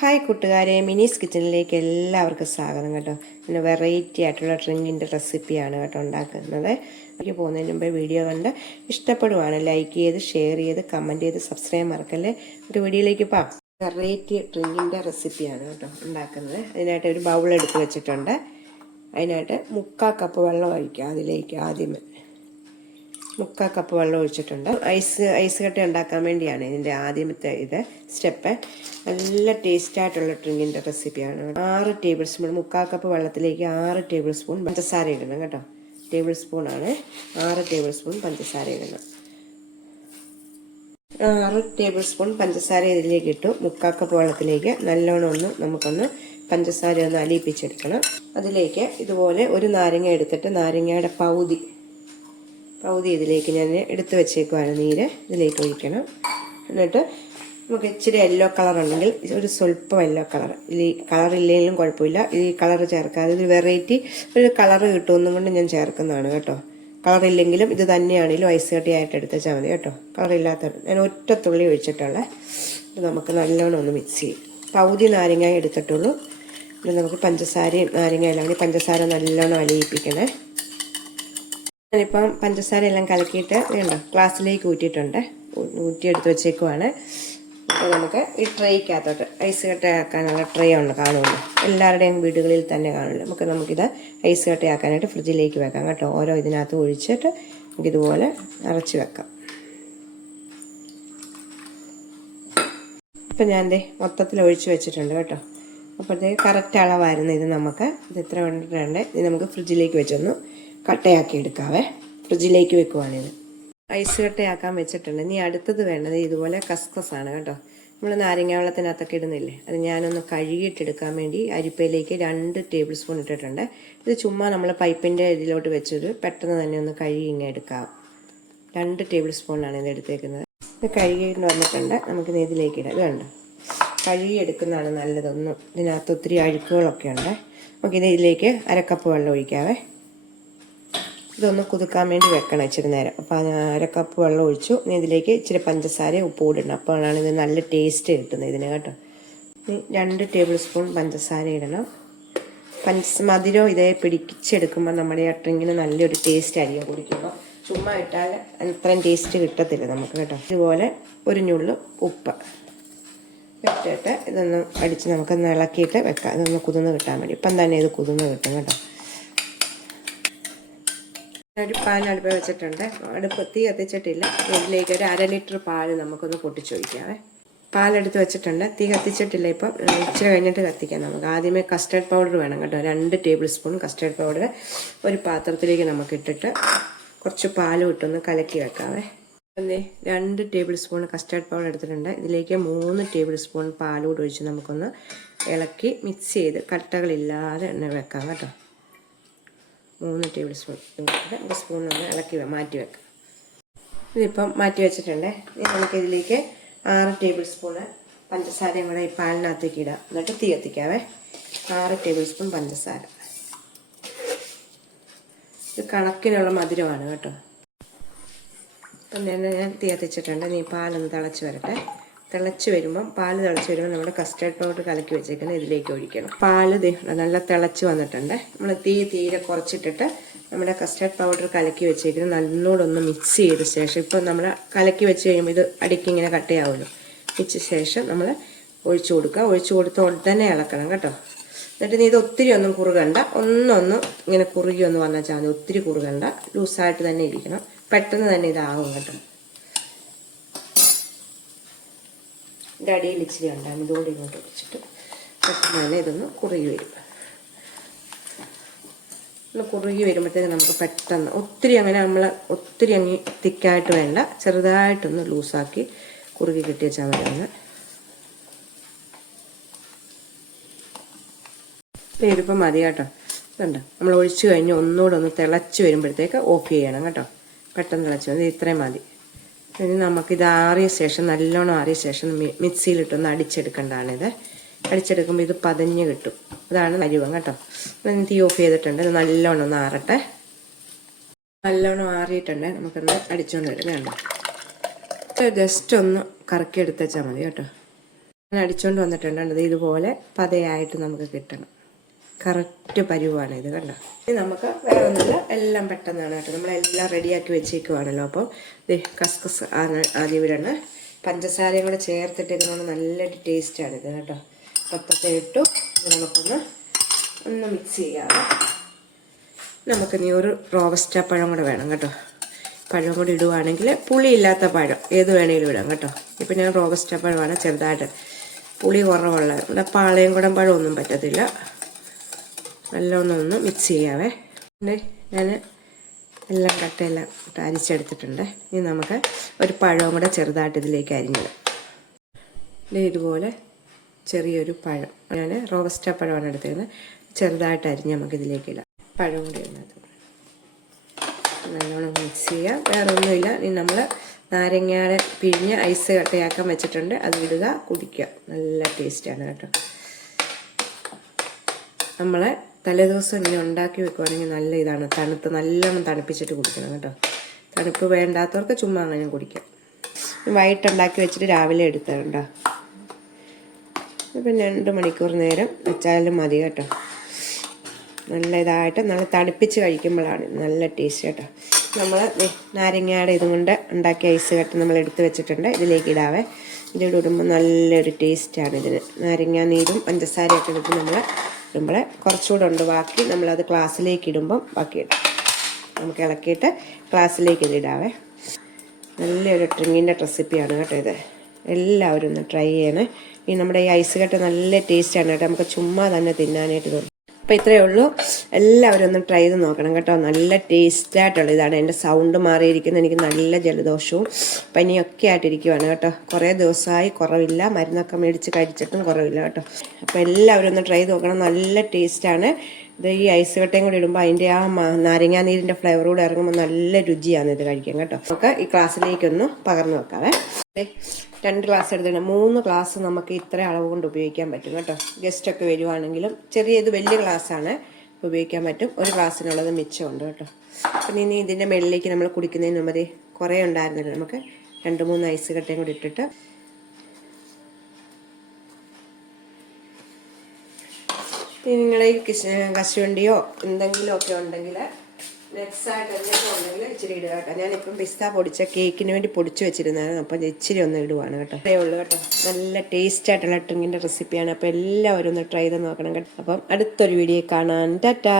Hi കൂട്ടുകാരെ. മിനീസ് കിച്ചണിലേക്ക് എല്ലാവർക്കും സ്വാഗതം കേട്ടോ. പിന്നെ വെറൈറ്റി ആയിട്ടുള്ള ഡ്രിങ്കിന്റെ റെസിപ്പിയാണ് കേട്ടോ ഉണ്ടാക്കുന്നത്. എനിക്ക് പോകുന്നതിന് മുമ്പേ വീഡിയോ കണ്ട് ഇഷ്ടപ്പെടുവാണ് ലൈക്ക് ചെയ്ത് ഷെയർ ചെയ്ത് കമന്റ് ചെയ്ത് സബ്സ്ക്രൈബ് മറക്കല്ലേ? ഒരു വീഡിയോയിലേക്ക് പാ വെറൈറ്റി ഡ്രിങ്കിന്റെ റെസിപ്പിയാണ് കേട്ടോ ഉണ്ടാക്കുന്നത്. അതിനായിട്ട് ഒരു ബൗൾ എടുത്ത് വെച്ചിട്ടുണ്ട്. അതിനായിട്ട് മുക്കാൽ കപ്പ് വെള്ളം ഒഴിക്കുക അതിലേക്ക് ആദ്യമേ. മുക്കാൽ കപ്പ് വെള്ളം ഒഴിച്ചിട്ടുണ്ട്. ഐസ് ഐസ് കട്ട ഉണ്ടാക്കാൻ വേണ്ടിയാണ് ഇതിന്റെ ആദ്യത്തെ ഇത് സ്റ്റെപ്പ് നല്ല ടേസ്റ്റായിട്ടുള്ള ഡ്രിങ്കിന്റെ റെസിപ്പിയാണ് ആറ് ടേബിൾ സ്പൂൺ മുക്കാൽ കപ്പ് വെള്ളത്തിലേക്ക് ആറ് ടേബിൾ സ്പൂൺ പഞ്ചസാര ഇടണം കേട്ടോ. ടേബിൾ സ്പൂണാണ് ആറ് ടേബിൾ സ്പൂൺ പഞ്ചസാര ഇടണം. ആറ് ടേബിൾ സ്പൂൺ പഞ്ചസാര ഇതിലേക്ക് ഇട്ടു. മുക്കാൽ കപ്പ് വെള്ളത്തിലേക്ക് നല്ലോണം ഒന്ന് നമുക്കൊന്ന് പഞ്ചസാര ഒന്ന് അലിയിപ്പിച്ചെടുക്കണം. അതിലേക്ക് ഇതുപോലെ ഒരു നാരങ്ങ എടുത്തിട്ട് നാരങ്ങയുടെ പകുതി പകുതി ഇതിലേക്ക് ഞാൻ എടുത്തു വെച്ചേക്കുവാണ് നീര്. ഇതിലേക്ക് ഒഴിക്കണം. എന്നിട്ട് നമുക്ക് ഇച്ചിരി യെല്ലോ കളർ ഉണ്ടെങ്കിൽ ഒരു സ്വല്പം യെല്ലോ കളർ ഈ കളർ ഇല്ലെങ്കിലും കുഴപ്പമില്ല. ഈ കളർ ചേർക്കാതെ ഒരു വെറൈറ്റി ഒരു കളർ കിട്ടുമെന്നും കൊണ്ട് ഞാൻ ചേർക്കുന്നതാണ് കേട്ടോ. കളർ ഇല്ലെങ്കിലും ഇത് തന്നെയാണെങ്കിലും ഐസ് കട്ടിയായിട്ട് എടുത്തുവെച്ചാൽ മതി കേട്ടോ. കളർ ഇല്ലാത്ത ഞാൻ ഒറ്റ തുള്ളി ഒഴിച്ചിട്ടുള്ള. ഇത് നമുക്ക് നല്ലോണം ഒന്ന് മിക്സ് ചെയ്യും. പകുതി നാരങ്ങ എടുത്തിട്ടുള്ളൂ. പിന്നെ നമുക്ക് പഞ്ചസാരയും നാരങ്ങ അല്ലെങ്കിൽ പഞ്ചസാര നല്ലോണം അലിയിപ്പിക്കണേ. ഞാനിപ്പം പഞ്ചസാര എല്ലാം കലക്കിയിട്ട് വേണ്ട ഗ്ലാസ്സിലേക്ക് ഊറ്റിയിട്ടുണ്ട്. ഊറ്റിയെടുത്ത് വെച്ചേക്കുവാണ്. അപ്പോൾ നമുക്ക് ഈ ട്രേക്കകത്തോട്ട് ഐസ് കട്ടയാക്കാനുള്ള ട്രേ ഉണ്ട് കാണുമല്ലോ. എല്ലാവരുടെയും വീടുകളിൽ തന്നെ കാണുമല്ലോ. നമുക്ക് നമുക്കിത് ഐസ് കട്ടയാക്കാനായിട്ട് ഫ്രിഡ്ജിലേക്ക് വെക്കാം കേട്ടോ. ഓരോ ഇതിനകത്ത് ഒഴിച്ചിട്ട് നമുക്കിതുപോലെ നിറച്ച് വെക്കാം. ഇപ്പം ഞാൻ ദേ മൊത്തത്തിൽ ഒഴിച്ച് വെച്ചിട്ടുണ്ട് കേട്ടോ. അപ്പോഴത്തേക്ക് കറക്റ്റ് അളവായിരുന്നു ഇത് നമുക്ക്. ഇത് എത്ര വേണ്ടിട്ടുണ്ട് ഇത് നമുക്ക് ഫ്രിഡ്ജിലേക്ക് വെച്ചൊന്ന്. കട്ടയാക്കി എടുക്കാവേ ഫ്രിഡ്ജിലേക്ക് വെക്കുവാണിത്. ഐസ് കട്ടയാക്കാൻ വെച്ചിട്ടുണ്ട്. ഇനി അടുത്തത് വേണ്ടത് ഇതുപോലെ കസ്കസ് ആണ് കേട്ടോ. നമ്മൾ നാരങ്ങ വെള്ളത്തിനകത്തൊക്കെ ഇടുന്നില്ലേ? അത് ഞാനൊന്ന് കഴുകിയിട്ടെടുക്കാൻ വേണ്ടി അരിപ്പയിലേക്ക് രണ്ട് ടേബിൾ സ്പൂൺ ഇട്ടിട്ടുണ്ട്. ഇത് ചുമ്മാ നമ്മൾ പൈപ്പിന്റെ ഇതിലോട്ട് വെച്ചൊരു പെട്ടെന്ന് തന്നെ ഒന്ന് കഴുകി ഇങ്ങനെ എടുക്കാം. രണ്ട് ടേബിൾ സ്പൂണാണ് ഇത് എടുത്തേക്കുന്നത്. ഇത് കഴുകിയിട്ട് വന്നിട്ടുണ്ട്. നമുക്ക് ഇതിലേക്ക് ഇടാം. ഇത് കണ്ടോ? കഴുകി എടുക്കുന്നതാണ് നല്ലതൊന്നും ഇതിനകത്ത് ഒത്തിരി അഴുക്കുകളൊക്കെ ഉണ്ട്. നമുക്കിത് ഇതിലേക്ക് അരക്കപ്പ് വെള്ളം ഒഴിക്കാവേ. ഇതൊന്ന് കുതുക്കാൻ വേണ്ടി വെക്കണം ഇച്ചിരി നേരം. അപ്പോൾ അര കപ്പ് വെള്ളം ഒഴിച്ചു. ഇനി ഇതിലേക്ക് ഇച്ചിരി പഞ്ചസാര ഉപ്പ് കൂടിടണം അപ്പോഴാണ് ഇത് നല്ല ടേസ്റ്റ് കിട്ടുന്നത് ഇതിന് കേട്ടോ. രണ്ട് ടേബിൾ സ്പൂൺ പഞ്ചസാര ഇടണം. പഞ്ച മധുരം ഇതേ പിടിച്ചെടുക്കുമ്പോൾ നമ്മുടെ ഡ്രിങ്കിന് നല്ലൊരു ടേസ്റ്റ് ആയിരിക്കും കുടിക്കുമ്പോൾ ചുമ്മാ ഇട്ടാൽ അത്രയും ടേസ്റ്റ് കിട്ടത്തില്ല നമുക്ക് കേട്ടോ. ഇതുപോലെ ഒരു ഞുള്ളു ഉപ്പ് ഇട്ടിട്ട് ഇതൊന്ന് അടിച്ച് നമുക്ക് ഇളക്കിയിട്ട് വെക്കാം. ഇതൊന്ന് കുതിർന്ന് കിട്ടാൻ വേണ്ടി. ഇപ്പം തന്നെ ഇത് കുതിർന്ന് കിട്ടും കേട്ടോ. ഒരു പാൽ അടുപ്പ് വെച്ചിട്ടുണ്ട്. അടുപ്പ് തീ കത്തിച്ചിട്ടില്ല. ഇതിലേക്ക് ഒരു അര ലിറ്റർ പാൽ നമുക്കൊന്ന് പൊട്ടിച്ചൊഴിക്കാവേ. പാലെടുത്ത് വെച്ചിട്ടുണ്ട്. തീ കത്തിച്ചിട്ടില്ല ഇപ്പം. ഇച്ചിരി കഴിഞ്ഞിട്ട് കത്തിക്കാം നമുക്ക്. ആദ്യമേ കസ്റ്റർഡ് പൗഡർ വേണം കേട്ടോ. രണ്ട് ടേബിൾ സ്പൂൺ കസ്റ്റർഡ് പൗഡർ ഒരു പാത്രത്തിലേക്ക് നമുക്ക് ഇട്ടിട്ട് കുറച്ച് പാൽ ഇട്ടൊന്ന് കലക്കി വെക്കാവേ. എന്തേ രണ്ട് ടേബിൾ സ്പൂൺ കസ്റ്റർഡ് പൗഡർ എടുത്തിട്ടുണ്ട്. ഇതിലേക്ക് മൂന്ന് ടേബിൾ സ്പൂൺ പാലൂടെ ഒഴിച്ച് നമുക്കൊന്ന് ഇളക്കി മിക്സ് ചെയ്ത് കട്ടകളില്ലാതെ വെക്കാം കേട്ടോ. മൂന്ന് ടേബിൾ സ്പൂൺ. ഒരു സ്പൂൺ ഒന്ന് ഇളക്കി മാറ്റി വെക്കാം. ഇതിപ്പം മാറ്റി വെച്ചിട്ടുണ്ട്. ഇനി നമുക്കിതിലേക്ക് ആറ് ടേബിൾ സ്പൂണ് പഞ്ചസാരയും കൂടെ ഈ പാലിനകത്തേക്ക് ഇടാം. എന്നിട്ട് തീ കത്തിക്കാവേ. ആറ് ടേബിൾ സ്പൂൺ പഞ്ചസാര. ഇത് കണക്കിനുള്ള മധുരമാണ് കേട്ടോ. അപ്പം ഞാൻ ഞാൻ തീ കത്തിച്ചിട്ടുണ്ട്. നീ പാലൊന്ന് തിളച്ച് വരട്ടെ. തിളച്ച് വരുമ്പം പാൽ തിളച്ച് വരുമ്പോൾ നമ്മുടെ കസ്റ്റർഡ് പൗഡർ കലക്കി വെച്ചേക്കുന്നത് ഇതിലേക്ക് ഒഴിക്കണം. പാൽ നല്ല തിളച്ച് വന്നിട്ടുണ്ട്. നമ്മൾ തീ തീരെ കുറച്ചിട്ടിട്ട് നമ്മുടെ കസ്റ്റർഡ് പൗഡർ കലക്കി വെച്ചേക്കുന്നത് നല്ലോടൊന്ന് മിക്സ് ചെയ്ത ശേഷം ഇപ്പം നമ്മൾ കലക്കി വെച്ച് കഴിയുമ്പോൾ ഇത് അടിക്ക് ഇങ്ങനെ കട്ടയാവുമല്ലോ വെച്ച ശേഷം നമ്മൾ ഒഴിച്ചു കൊടുക്കുക. ഒഴിച്ചു കൊടുത്ത് തന്നെ ഇളക്കണം കേട്ടോ. എന്നിട്ട് നീ ഇത് ഒത്തിരി ഒന്നും കുറുകണ്ട. ഒന്നൊന്ന് ഇങ്ങനെ കുറുകി ഒന്ന് വന്നാൽ ചാന്തി ഒത്തിരി കുറുകണ്ട. ലൂസായിട്ട് തന്നെ ഇരിക്കണം. പെട്ടെന്ന് തന്നെ ഇതാവും കേട്ടോ. ഇതിന്റെ അടിയിൽ ഇച്ചിരി ഉണ്ടാകും ഇതുകൊണ്ട് ഇങ്ങോട്ട് വെച്ചിട്ട് പെട്ടെന്ന് തന്നെ ഇതൊന്ന് കുറുകി വരും. ഒന്ന് കുറുകി വരുമ്പോഴത്തേക്ക് നമുക്ക് പെട്ടെന്ന് ഒത്തിരി അങ്ങനെ നമ്മൾ ഒത്തിരി അങ്ങ് തിക്കായിട്ട് വേണ്ട ചെറുതായിട്ടൊന്ന് ലൂസാക്കി കുറുകി കിട്ടി വെച്ചാൽ മതി ഇതിപ്പം മതി കേട്ടോ. ഇതുണ്ട്. നമ്മൾ ഒഴിച്ചു കഴിഞ്ഞ് ഒന്നുകൂടെ ഒന്ന് തിളച്ച് വരുമ്പോഴത്തേക്ക് ഓഫ് ചെയ്യണം കേട്ടോ. പെട്ടെന്ന് തിളച്ച് ഇത്രയും മതി. ഇനി നമുക്കിത് ആറിയ ശേഷം നല്ലോണം ആറിയ ശേഷം മിക്സിയിലിട്ടൊന്ന് ഇത് അടിച്ചെടുക്കുമ്പോൾ ഇത് പതഞ്ഞ് കിട്ടും. അതാണ് അരിവം കേട്ടോ. തീ ഓഫ് ചെയ്തിട്ടുണ്ട്. നല്ലോണം ഒന്ന് ആറട്ടെ. നല്ലോണം ആറിയിട്ടുണ്ട്. നമുക്കൊന്ന് അടിച്ചുകൊണ്ട് വേണ്ട ജസ്റ്റ് ഒന്ന് കറക്കി എടുത്തേച്ചാൽ മതി കേട്ടോ. ഞാൻ അടിച്ചുകൊണ്ട് വന്നിട്ടുണ്ട് ഇതുപോലെ പതയായിട്ട് നമുക്ക് കിട്ടണം. കറക്റ്റ് പരുവാണ് ഇത് കണ്ട? ഇനി നമുക്ക് വേറെ ഒന്നുമില്ല. എല്ലാം പെട്ടെന്നാണ് കേട്ടോ. നമ്മളെല്ലാം റെഡിയാക്കി വെച്ചേക്കുവാണല്ലോ. അപ്പോൾ ഇത് കസ്കസ് ആദ്യം ഇടണം പഞ്ചസാരയും കൂടെ ചേർത്തിട്ട് നല്ല നല്ലൊരു ടേസ്റ്റാണ് ഇത് കേട്ടോ. പത്തത്തെ ഇട്ടു. നമുക്കൊന്ന് ഒന്ന് മിക്സ് ചെയ്യാം. നമുക്ക് ഇനി ഒരു റോബസ്റ്റ പഴം കൂടെ വേണം കേട്ടോ. പഴം കൂടി ഇടുവാണെങ്കിൽ പുളിയില്ലാത്ത പഴം ഏത് വേണേലും ഇടാം കേട്ടോ. ഇപ്പം ഞാൻ റോബസ്റ്റ പഴമാണ് ചെറുതായിട്ട്. പുളി കുറവുള്ള ഇവിടെ പാളയം കുടം ഒന്നും പറ്റത്തില്ല. നല്ലോണം ഒന്ന് മിക്സ് ചെയ്യാവേ ഞാൻ എല്ലാം കട്ടയെല്ലാം ഇട്ട് അരിച്ചെടുത്തിട്ടുണ്ട്. ഇനി നമുക്ക് ഒരു പഴവും കൂടെ ചെറുതായിട്ട് ഇതിലേക്ക് അരിഞ്ഞിടും. ദേ ഇതുപോലെ ചെറിയൊരു പഴം. ഞാൻ റോബസ്റ്റ പഴമാണ് എടുത്തിരുന്നത് ചെറുതായിട്ട് അരിഞ്ഞ് നമുക്ക് ഇതിലേക്ക് ഇടാം. പഴം കൂടി ഇടുന്നത് നല്ലോണം മിക്സ് ചെയ്യുക വേറെ ഒന്നുമില്ല ഇനി നമ്മൾ നാരങ്ങയുടെ പിഴിഞ്ഞ് ഐസ് കട്ടയാക്കാൻ വെച്ചിട്ടുണ്ട്. അത് ഇടുക കുടിക്കുക. നല്ല ടേസ്റ്റാണ് കേട്ടോ. നമ്മളെ തലേദിവസം ഇങ്ങനെ ഉണ്ടാക്കി വെക്കുവാണെങ്കിൽ നല്ല ഇതാണ്. തണുത്ത് നല്ലോണം തണുപ്പിച്ചിട്ട് കുടിക്കണം കേട്ടോ. തണുപ്പ് വേണ്ടാത്തവർക്ക് ചുമ്മാ അങ്ങനെ കുടിക്കാം. വൈകിട്ട് ഉണ്ടാക്കി വെച്ചിട്ട് രാവിലെ എടുത്തതുണ്ടോ ഇപ്പം രണ്ട് മണിക്കൂർ നേരം വെച്ചാലും മതി കേട്ടോ. നല്ല ഇതായിട്ട് നല്ല തണുപ്പിച്ച് കഴിക്കുമ്പോഴാണ് നല്ല ടേസ്റ്റ് കേട്ടോ. നമ്മൾ നാരങ്ങയുടെ ഇതും കൊണ്ട് ഉണ്ടാക്കിയ ഐസ് കട്ട് നമ്മൾ എടുത്ത് വെച്ചിട്ടുണ്ട്. ഇതിലേക്ക് ഇടാവേ. ഇതിലൂടെ ഇടുമ്പോൾ നല്ലൊരു ടേസ്റ്റാണ് ഇതിന്. നാരങ്ങ നീരും പഞ്ചസാരയൊക്കെ എടുത്ത് നമ്മൾ ഇടുമ്പോൾ കുറച്ചുകൂടെ ഉണ്ട് ബാക്കി. നമ്മളത് ക്ലാസ്സിലേക്ക് ഇടുമ്പം ബാക്കി ഇടാം നമുക്ക് ഇളക്കിയിട്ട് ഗ്ലാസ്സിലേക്ക് ഇതിടാവേ നല്ലൊരു ട്രിങ്ങിന്റെ റെസിപ്പിയാണ് കേട്ടോ ഇത്. എല്ലാവരും ഒന്ന് ട്രൈ ചെയ്യണേ. ഈ നമ്മുടെ ഈ ഐസ് കെട്ട് നല്ല ടേസ്റ്റാണ് കേട്ടോ. നമുക്ക് ചുമ്മാ തന്നെ തിന്നാനായിട്ട് തോന്നും അപ്പോൾ ഇത്രയേ ഉള്ളൂ. എല്ലാവരും ഒന്ന് ട്രൈ ചെയ്ത് നോക്കണം കേട്ടോ. നല്ല ടേസ്റ്റായിട്ടുള്ള ഇതാണ്. എന്റെ സൗണ്ട് മാറിയിരിക്കുന്നത് എനിക്ക് നല്ല ജലദോഷവും പനിയൊക്കെ ആയിട്ടിരിക്കുവാണ് കേട്ടോ. കുറേ ദിവസമായി കുറവില്ല. മരുന്നൊക്കെ മേടിച്ച് കഴിച്ചിട്ടും കുറവില്ല കേട്ടോ. അപ്പോൾ എല്ലാവരും ഒന്ന് ട്രൈ ചെയ്ത് നോക്കണം. നല്ല ടേസ്റ്റാണ് ഇത് ഈ ഐസ് വെട്ടയും കൂടി ഇടുമ്പോൾ അതിന്റെ ആ നാരങ്ങാ നീരിന്റെ ഫ്ലേവർ കൂടെ ഇറങ്ങുമ്പോൾ നല്ല രുചിയാണ് ഇത് കഴിക്കാൻ കേട്ടോ. നമുക്ക് ഈ ക്ലാസ്സിലേക്കൊന്ന് പകർന്നു വെക്കാവേ. രണ്ട് ഗ്ലാസ് എടുത്തിട്ട് മൂന്ന് ഗ്ലാസ് നമുക്ക് ഇത്ര അളവ് കൊണ്ട് ഉപയോഗിക്കാൻ പറ്റും കേട്ടോ. ഗസ്റ്റൊക്കെ വരുവാണെങ്കിലും ചെറിയ ഇത് വലിയ ഗ്ലാസ്സാണ് ഉപയോഗിക്കാൻ പറ്റും. ഒരു ഗ്ലാസ്സിനുള്ളത് മിച്ചമുണ്ട് കേട്ടോ. പിന്നെ ഇനി ഇതിന്റെ മുകളിലേക്ക് നമ്മൾ കുടിക്കുന്നതിന് മുമ്പ് കുറേ ഉണ്ടായിരുന്നില്ല നമുക്ക് രണ്ട് മൂന്ന് ഐസ് കട്ടയും കൂടി ഇട്ടിട്ട്. നിങ്ങളെ കശുവണ്ടിയോ എന്തെങ്കിലും ഒക്കെ ഉണ്ടെങ്കിൽ നെക്സ്റ്റ് ആയിട്ട് എന്തെങ്കിലും ഉണ്ടെങ്കിൽ ഇച്ചിരി ഇടുക കേട്ടോ. ഞാനിപ്പം പിസ്ത പൊടിച്ച കേക്കിന് വേണ്ടി പൊടിച്ചു വെച്ചിരുന്നതാണ് അപ്പം ഇച്ചിരി ഒന്ന് ഇടുവാണ് കേട്ടോ. അതേ ഉള്ളൂ കേട്ടോ. നല്ല ടേസ്റ്റ് ആയിട്ടുള്ള ഡ്രിങ്കിന്റെ റെസിപ്പിയാണ് അപ്പോൾ എല്ലാവരും ഒന്ന് ട്രൈ ചെയ്ത് നോക്കണം കേട്ടോ. അപ്പം അടുത്തൊരു വീഡിയോ കാണാൻ. ടാറ്റാ!